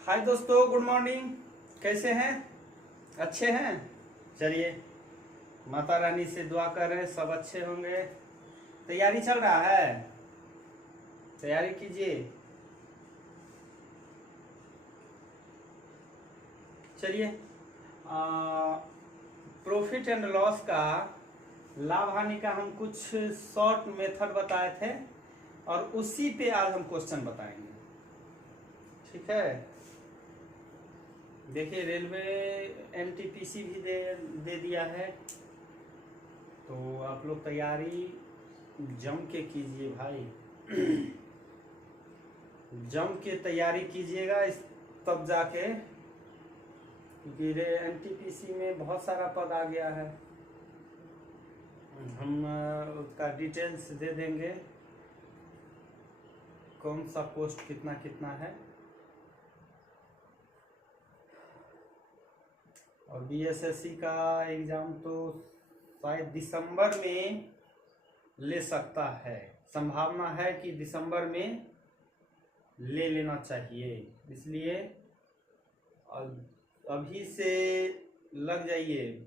हाय दोस्तों, good morning. कैसे हैं? अच्छे हैं। चलिए, माता रानी से दुआ कर रहे हैं सब अच्छे होंगे। तैयारी चल रहा है, तैयारी कीजिए। चलिए, प्रॉफिट एंड लॉस का, लाभ हानि का हम कुछ शॉर्ट मेथड बताए थे और उसी पे आज हम क्वेश्चन बताएंगे। ठीक है, देखिए रेलवे एनटीपीसी भी दे दिया है, तो आप लोग तैयारी जम के कीजिए भाई। जम के तैयारी कीजिएगा इस तब जाके, क्योंकि एनटीपीसी में बहुत सारा पद आ गया है। हम उसका डिटेल्स दे देंगे, कौन सा पोस्ट कितना कितना है। और बीएसएससी का एग्जाम तो शायद दिसंबर में ले सकता है, संभावना है कि दिसंबर में ले लेना चाहिए, इसलिए अभी से लग जाइए।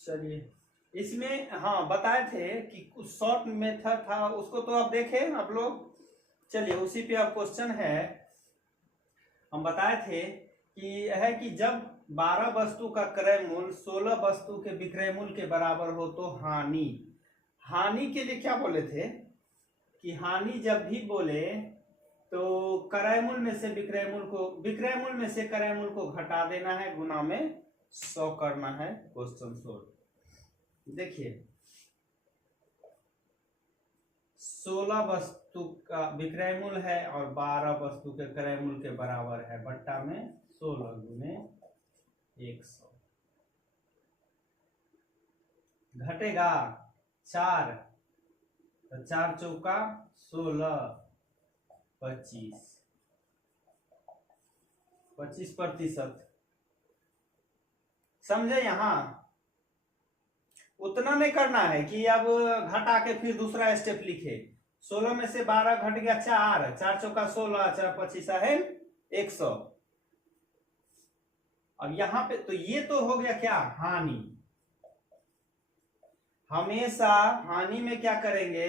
चलिए, इसमें हाँ बताए थे कि कुछ शॉर्ट मेथड था, उसको तो आप देखें आप लोग। चलिए, उसी पे अब क्वेश्चन है। हम बताए थे कि है कि जब 12 वस्तु का क्रय मूल्य 16 वस्तु के विक्रय मूल्य के बराबर हो तो हानि। हानि के लिए क्या बोले थे कि हानि जब भी बोले तो क्रय मूल्य में से विक्रय मूल्य को, विक्रय मूल्य में से क्रय मूल्य को घटा देना है, गुना में 100 करना है। Question solve. देखिए, 16 वस्तु का विक्रय मूल्य है और 12 वस्तु के क्रय मूल्य के बराबर है, बट्टा में 16 गुने 100। घटेगा 4, तो 4 चौका 16, 25%। समझे? यहां उतना नहीं करना है कि अब घटा के फिर दूसरा स्टेप लिखे। 16 में से 12 घट गया 4, 4 चौका 16, 4 25 है 100। अब यहां पे तो ये तो हो गया क्या, हानि। हमेशा हानि में क्या करेंगे,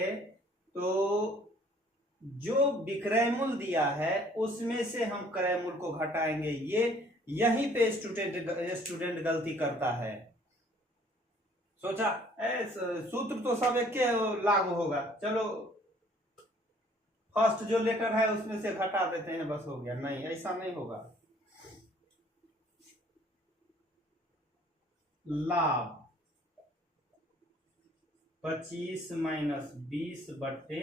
तो जो विक्रय मूल्य दिया है उसमें से हम क्रय मूल्य को घटाएंगे। ये यहीं पे स्टूडेंट गलती करता है। सोचा सूत्र तो सब एक के लागू होगा, चलो फर्स्ट जो लेटर है उसमें से घटा देते हैं, बस हो गया। नहीं, ऐसा नहीं होगा। लाभ 25 माइनस 20 बट्टे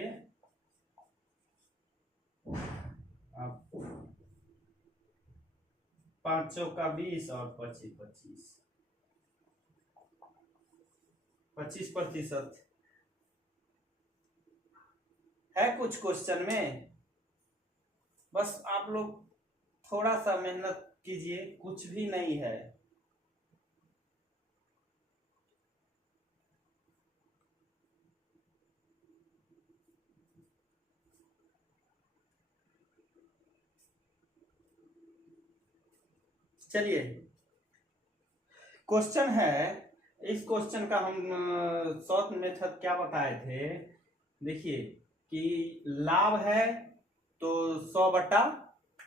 5 चौका 20 और 25% है कुछ क्वेश्चन में। बस आप लोग थोड़ा सा मेहनत कीजिए, कुछ भी नहीं है। चलिए, क्वेश्चन है। इस क्वेश्चन का हम शॉर्ट मेथड क्या बताए थे, देखिए कि लाभ है तो 100 बटा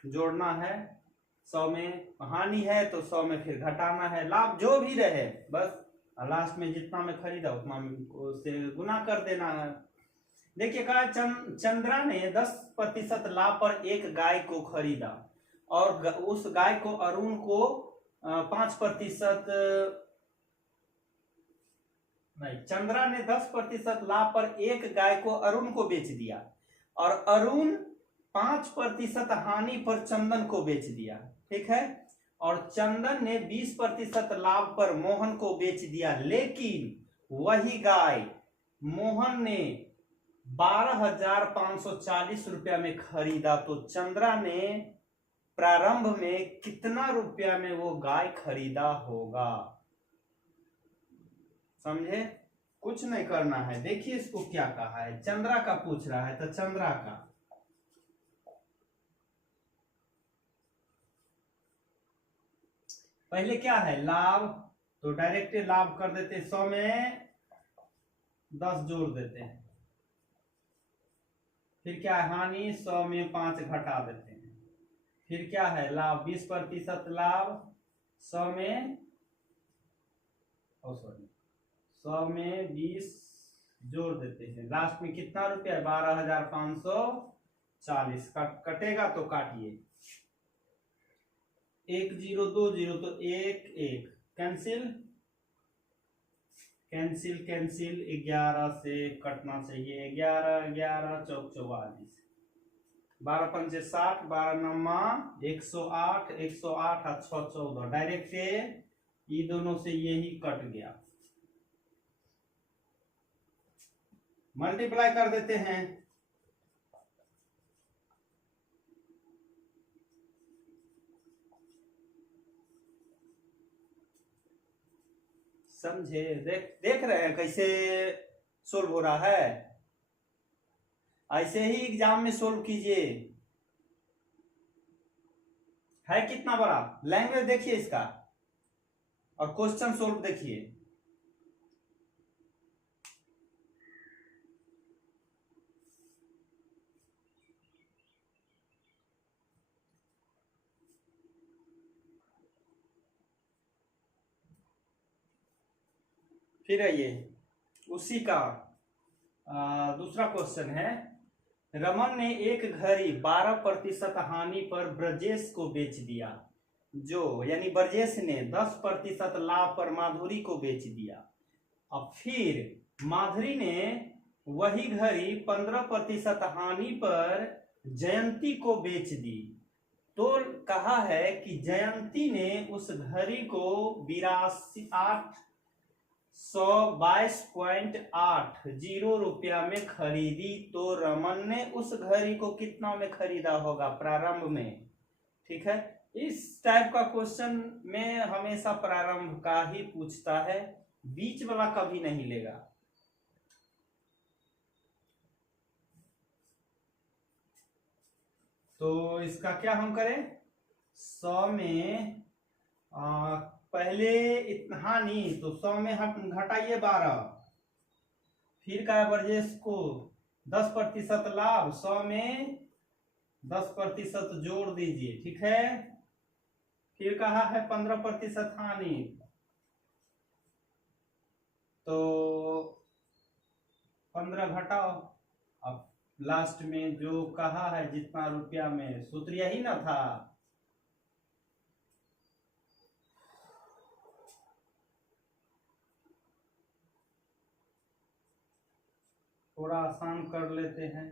जोड़ना है, 100 में हानि है तो 100 में फिर घटाना है। लाभ जो भी रहे बस लास्ट में जितना में खरीदा उतना में से गुना कर देना है। देखिए, कहा चंद्रा ने 10% लाभ पर एक गाय को खरीदा और उस गाय को अरुण को 5% नहीं, चंद्रा ने 10% लाभ पर एक गाय को अरुण को बेच दिया और अरुण 5% हानि पर चंदन को बेच दिया। ठीक है, और चंदन ने 20% लाभ पर मोहन को बेच दिया, लेकिन वही गाय मोहन ने 12,540 रुपया में खरीदा। तो चंद्रा ने प्रारंभ में कितना रुपया में वो गाय खरीदा होगा? समझे? कुछ नहीं करना है। देखिए इसको क्या कहा है, चंद्रा का पूछ रहा है तो चंद्रा का पहले क्या है लाभ, तो डायरेक्ट लाभ कर देते 100 में 10 जोड़ देते हैं। फिर क्या है हानि, 100 में 5 घटा देते हैं। फिर क्या है लाभ, 20% लाभ 100 में 100 में 20 जोड़ देते हैं। लास्ट में कितना रुपया, 12,540। कटेगा तो काटिए, 1 0 2 0 तो 1 1 कैंसिल कैंसिल कैंसिल, 11 से कटना चाहिए, 11 11 चौक 44, 12 पंचे 60, 12 नमा 108, 108 और 6 14, डायरेक्ट ये दोनों से यही कट गया। मल्टीप्लाई कर देते हैं, समझे? देख रहे हैं कैसे सोल्व हो रहा है। ऐसे ही एग्जाम में सोल्व कीजिए। है कितना बड़ा, लैंग्वेज देखिए इसका और क्वेश्चन सोल्व देखिए। फिर आइए उसी का दूसरा क्वेश्चन है। रमन ने एक घड़ी 12% हानि पर ब्रजेश को बेच दिया, जो यानी ब्रजेश ने 10% लाभ पर माधुरी को बेच दिया। अब फिर माधुरी ने वही घड़ी 15% हानि पर जयंती को बेच दी। तो कहा है कि जयंती ने उस घड़ी को 822.80 रुपया में खरीदी। तो रमन ने उस घड़ी को कितना में खरीदा होगा प्रारंभ में। ठीक है, इस टाइप का क्वेश्चन में हमेशा प्रारंभ का ही पूछता है, बीच वाला कभी नहीं लेगा। तो इसका क्या हम करें, 100 में पहले हानि, तो 100 में घटाइए 12। फिर का ब्रजेश को 10% लाभ, 100 में 10% जोड़ दीजिए। ठीक है, फिर कहा है 15% हानि, तो 15 घटाओ। अब लास्ट में जो कहा है जितना रुपया में, सूत्र यही ना था। थोड़ा आसान कर लेते हैं।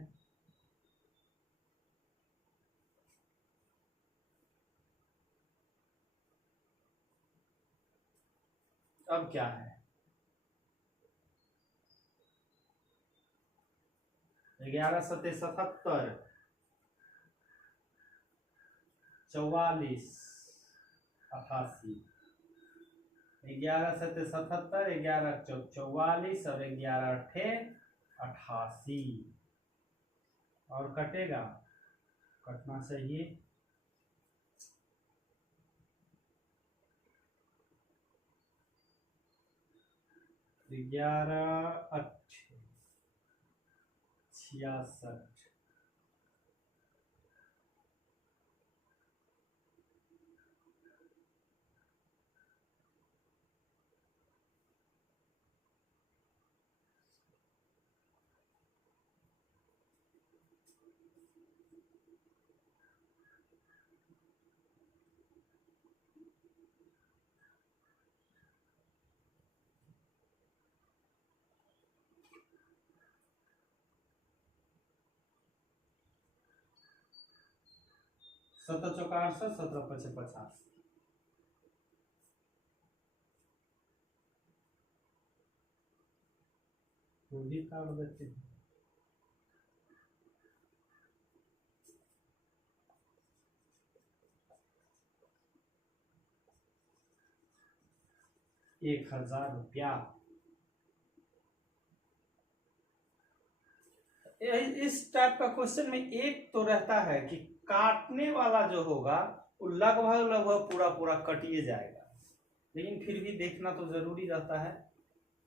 अब क्या है, 11 सत्ते 77, 44 88, 11 सत्ते 77, 11 चौक 44 और 11 अठे 88। और कटेगा, कटना चाहिए, ग्यारह 66। सत्रह चौका 68, 17 पचे 50। वो भी काट देते हैं। ₹1000। इस टाइप का क्वेश्चन में एक तो रहता है कि काटने वाला जो होगा वो लगभग लगभग पूरा पूरा कटिए जाएगा। लेकिन फिर भी देखना तो जरूरी रहता है।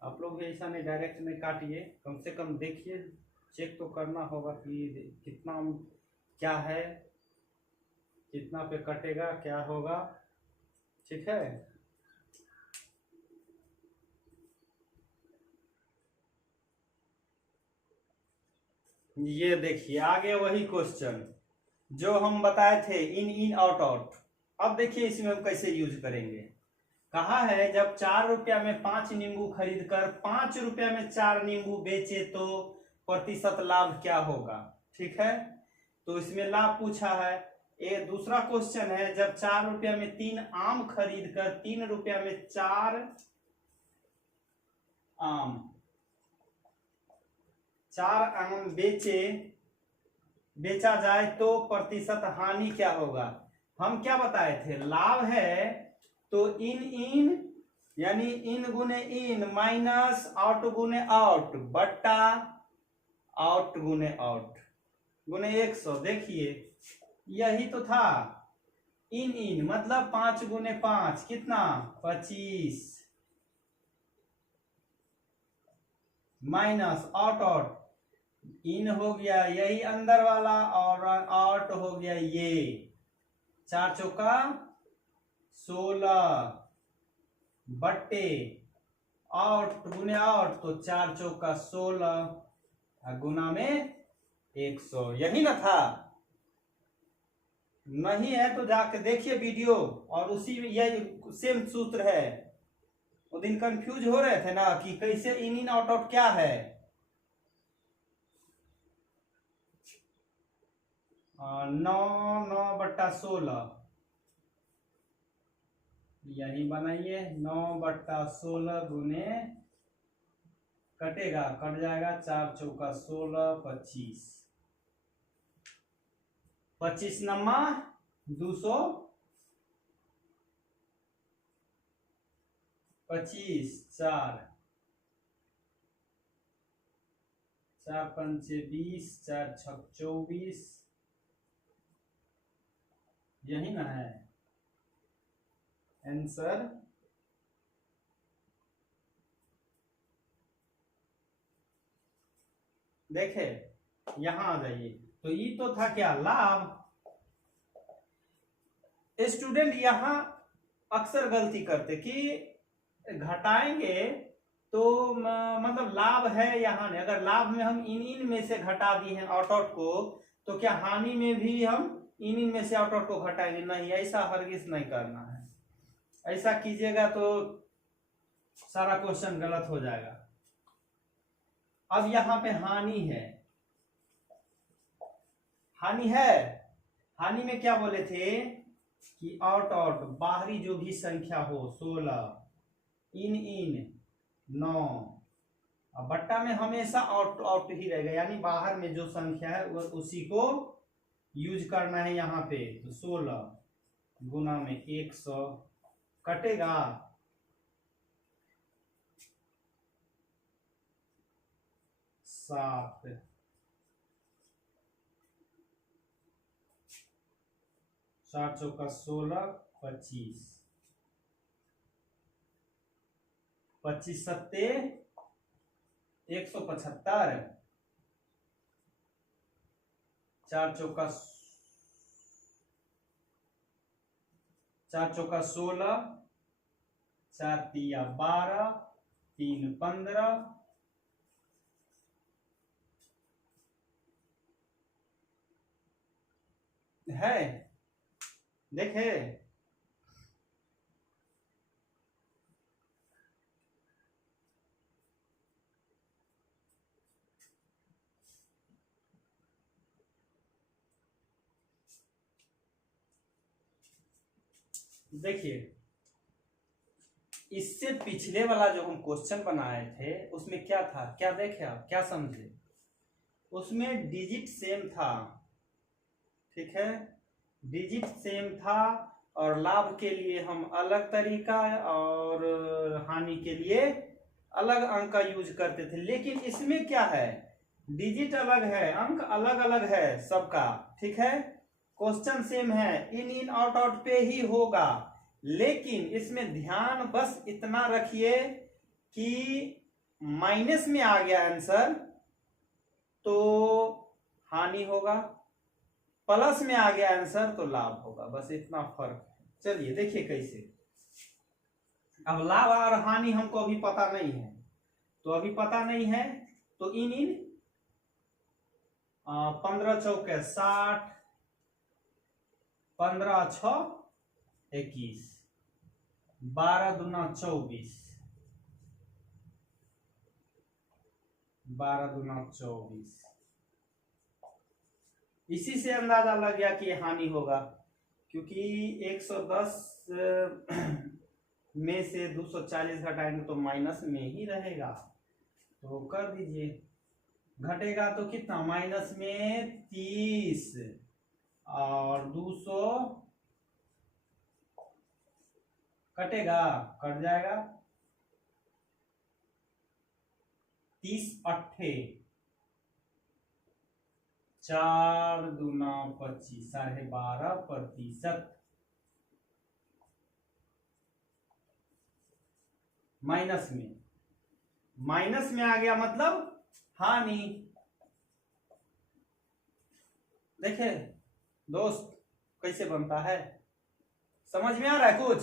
आप लोग भी ऐसा नहीं डायरेक्ट नहीं काटिए, कम से कम देखिए, चेक तो करना होगा कि कितना क्या है, कितना पे कटेगा, क्या होगा। ठीक है। ये देखिए आगे वही क्वेश्चन जो हम बताए थे, इन इन आउट आउट। अब देखिए इसमें हम कैसे यूज करेंगे। कहा है जब 4 रुपया में 5 नींबू खरीद कर 5 रुपया में 4 नींबू बेचे तो प्रतिशत लाभ क्या होगा। ठीक है, तो इसमें लाभ पूछा है। ये दूसरा क्वेश्चन है, जब 4 रुपया में 3 आम खरीद कर 3 रुपया में 4 आम 4 आम बेचा जाए तो प्रतिशत हानि क्या होगा। हम क्या बताए थे, लाभ है तो इन इन यानी इन गुने इन माइनस आउट गुने आउट बट्टा आउट गुने आउट गुने 100। देखिए यही तो था, इन इन मतलब 5 गुने 5 कितना 25 माइनस आउट आउट, इन हो गया यही अंदर वाला और आउट हो गया ये, 4 चौका 16 बट्टे आउट गुने आउट तो 4 चौका 16 गुना में 100। यही ना था। नहीं है तो जाके देखिए वीडियो, और उसी में यही सेम सूत्र है। वो दिन कंफ्यूज हो रहे थे ना कि कैसे इन इन आउट आउट क्या है। 9 बट्टा 16 यही बनाइए, 9/16 गुने कटेगा, कट जाएगा 4 चौका 16 25 25 नम्मा 200 25 4 4 पंचे 20 4 छक 24। यही ना है आंसर। देखे यहां आ जाइए, तो ये तो था क्या लाभ। स्टूडेंट यहां अक्सर गलती करते कि घटाएंगे तो मतलब लाभ है यहाँ नहीं, अगर लाभ में हम इन इन में से घटा दिए हैं आउट आउट को, तो क्या हानि में भी हम इन इन में से आउट आउट को घटाएंगे। नहीं, ऐसा हरगिज नहीं करना है। ऐसा कीजिएगा तो सारा क्वेश्चन गलत हो जाएगा। अब यहां पे हानि है, हानि है। हानि में क्या बोले थे कि आउट आउट बाहरी जो भी संख्या हो 16 इन इन 9, अब बट्टा में हमेशा आउट आउट ही रहेगा, यानी बाहर में जो संख्या है वो उसी को यूज करना है यहाँ पे। तो 16 गुना में 100 कटेगा 7 7 चौका 16 25 25 सत्ते 175 4 चौका 16 4 तिया 12 3 15 है। देखे देखिए इससे पिछले वाला जो हम क्वेश्चन बनाए थे उसमें क्या था, क्या देखे आप, क्या समझे। उसमें डिजिट सेम था, ठीक है, डिजिट सेम था, और लाभ के लिए हम अलग तरीका और हानि के लिए अलग अंक का यूज करते थे। लेकिन इसमें क्या है, डिजिट अलग है, अंक अलग अलग है सबका, ठीक है, क्वेश्चन सेम है, इन इन आउट आउट पे ही होगा, लेकिन इसमें ध्यान बस इतना रखिए कि माइनस में आ गया आंसर तो हानि होगा, प्लस में आ गया आंसर तो लाभ होगा, बस इतना फर्क है। चलिए देखिए कैसे। अब लाभ और हानि हमको अभी पता नहीं है, तो अभी पता नहीं है तो इन 15 चौके 60, 15 6 21, 12 दूना 24, 12 दूना 24, इसी से अंदाजा लग गया कि हानि होगा, क्योंकि 110 में से 240 घटाएंगे तो माइनस में ही रहेगा, तो कर दीजिए। घटेगा तो कितना, माइनस में 30 और 200 कटेगा, कट जाएगा 30 अट्ठे 4 दूना 25, 12.5% माइनस में आ गया, मतलब हानि। देखे दोस्त कैसे बनता है, समझ में आ रहा है कुछ?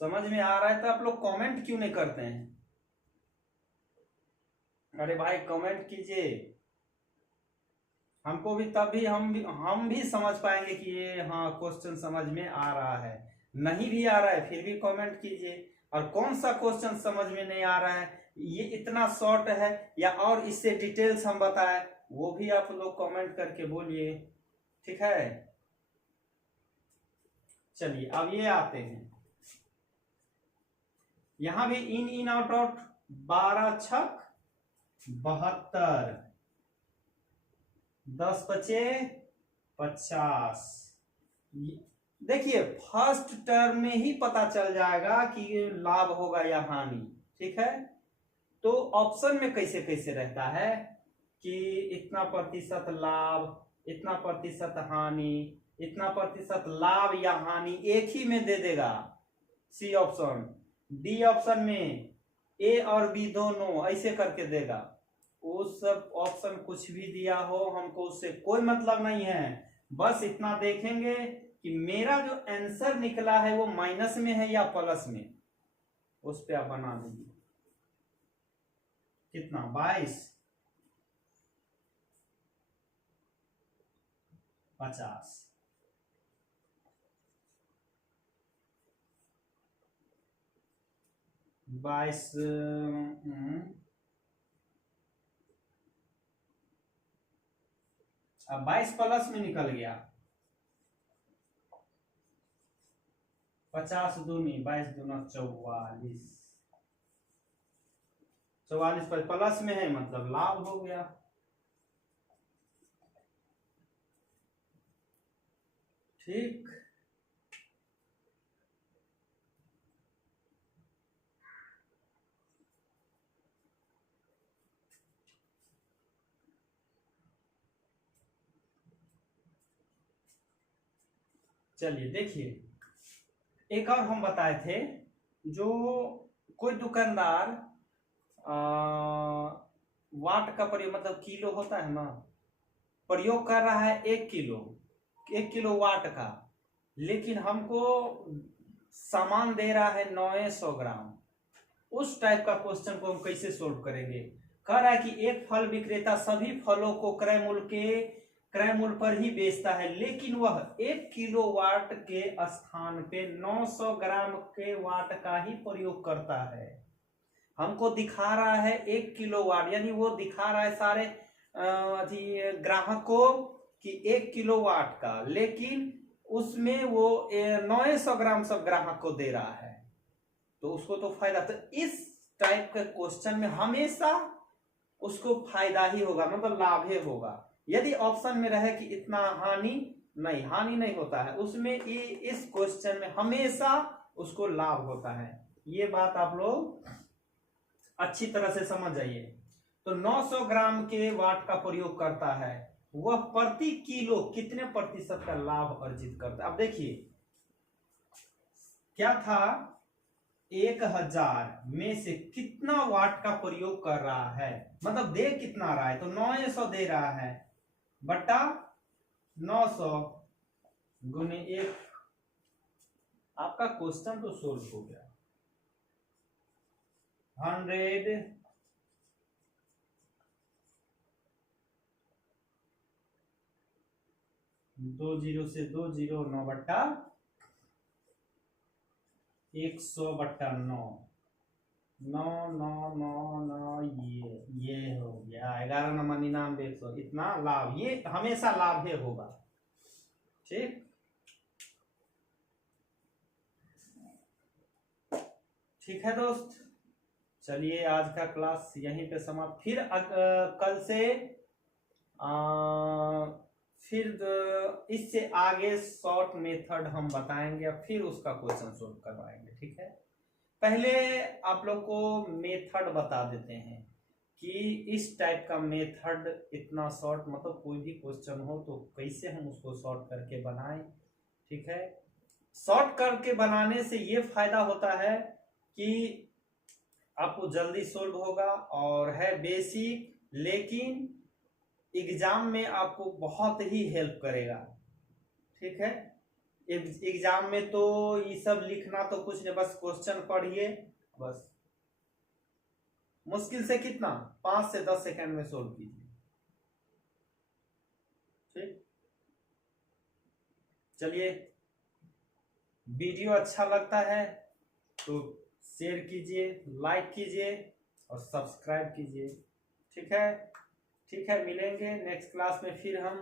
समझ में आ रहा है तो आप लोग कमेंट क्यों नहीं करते हैं? अरे भाई कमेंट कीजिए, हमको भी, तभी हम भी समझ पाएंगे कि ये हाँ क्वेश्चन समझ में आ रहा है। नहीं भी आ रहा है फिर भी कमेंट कीजिए। और कौन सा क्वेश्चन समझ में नहीं आ रहा है, ये इतना शॉर्ट है या और इससे डिटेल्स हम बताएं, वो भी आप लोग कमेंट करके बोलिए, ठीक है। चलिए अब ये आते हैं, यहां भी इन इन आउट आउट 12 छक 72, 10 बचे 50। देखिए फर्स्ट टर्म में ही पता चल जाएगा कि लाभ होगा या हानि, ठीक है। तो ऑप्शन में कैसे कैसे रहता है कि इतना प्रतिशत लाभ, इतना प्रतिशत हानि, इतना प्रतिशत लाभ या हानि एक ही में दे देगा, सी ऑप्शन। डी ऑप्शन में ए और बी दोनों ऐसे करके देगा। वो सब ऑप्शन कुछ भी दिया हो हमको उससे कोई मतलब नहीं है, बस इतना देखेंगे कि मेरा जो आंसर निकला है वो माइनस में है या प्लस में, उस पे आप बना दीजिए। कितना, 22 50, बाईस 22 प्लस में निकल गया, 50 दूनी 22 दूना 44, 44 पर प्लस में है मतलब लाभ हो गया। ठीक, चलिए देखिए एक और हम बताए थे, जो कोई दुकानदार वाट का प्रयोग मतलब किलो होता है ना, प्रयोग कर रहा है 1 किलो वाट का, लेकिन हमको सामान दे रहा है 900 ग्राम। उस टाइप का क्वेश्चन को हम कैसे सोल्व करेंगे? कह रहा है कि एक फल विक्रेता सभी फलों को क्रय मूल्य पर ही बेचता है, लेकिन वह 1 किलो वाट के स्थान पे 900 ग्राम के वाट का ही प्रयोग करता है। हमको दिखा रहा है 1 किलो वाट, यानी वो दिखा रहा है सारे ग्राहक को कि 1 किलो वाट का, लेकिन उसमें वो 900 ग्राम सब ग्राहक को दे रहा है, तो उसको तो फायदा। तो इस टाइप के क्वेश्चन में हमेशा उसको फायदा ही होगा, मतलब लाभ ही होगा। यदि ऑप्शन में रहे कि इतना हानि नहीं होता है, उसमें इस क्वेश्चन में हमेशा उसको लाभ होता है। ये बात आप लोग अच्छी तरह से समझ जाइए। तो 900 ग्राम के वाट का प्रयोग करता है, वह प्रति किलो कितने प्रतिशत का लाभ अर्जित करता है। अब देखिए क्या था, 1000 में से कितना वाट का प्रयोग कर रहा है, मतलब दे कितना रहा है, तो 900 दे रहा है बटा 900 गुने 1। आपका क्वेश्चन तो सोल्व हो गया। 100 2 0 से 2 0 9 बट्टा 100 बट्टा 9 9 9 9 9 ये हो गया 11 नंबर 99 100। इतना लाभ, ये हमेशा लाभ ही होगा। ठीक ठीक है दोस्त, चलिए आज का क्लास यहीं पे समाप्त। फिर कल से फिर इससे आगे शॉर्ट मेथड हम बताएंगे, फिर उसका क्वेश्चन सोल्व करवाएंगे। ठीक है, पहले आप लोग को मेथड बता देते हैं कि इस टाइप का मेथड इतना शॉर्ट, मतलब कोई भी क्वेश्चन हो तो कैसे हम उसको शॉर्ट करके बनाएं। ठीक है, शॉर्ट करके बनाने से ये फायदा होता है कि आपको जल्दी सोल्व होगा और है बेसिक, लेकिन एग्जाम में आपको बहुत ही हेल्प करेगा। ठीक है, एग्जाम में तो ये सब लिखना तो कुछ नहीं, बस क्वेश्चन पढ़िए, बस मुश्किल से कितना 5 से 10 सेकंड में सोल्व कीजिए। ठीक, चलिए वीडियो अच्छा लगता है तो शेयर कीजिए, लाइक कीजिए और सब्सक्राइब कीजिए। ठीक है, ठीक है, मिलेंगे नेक्स्ट क्लास में फिर हम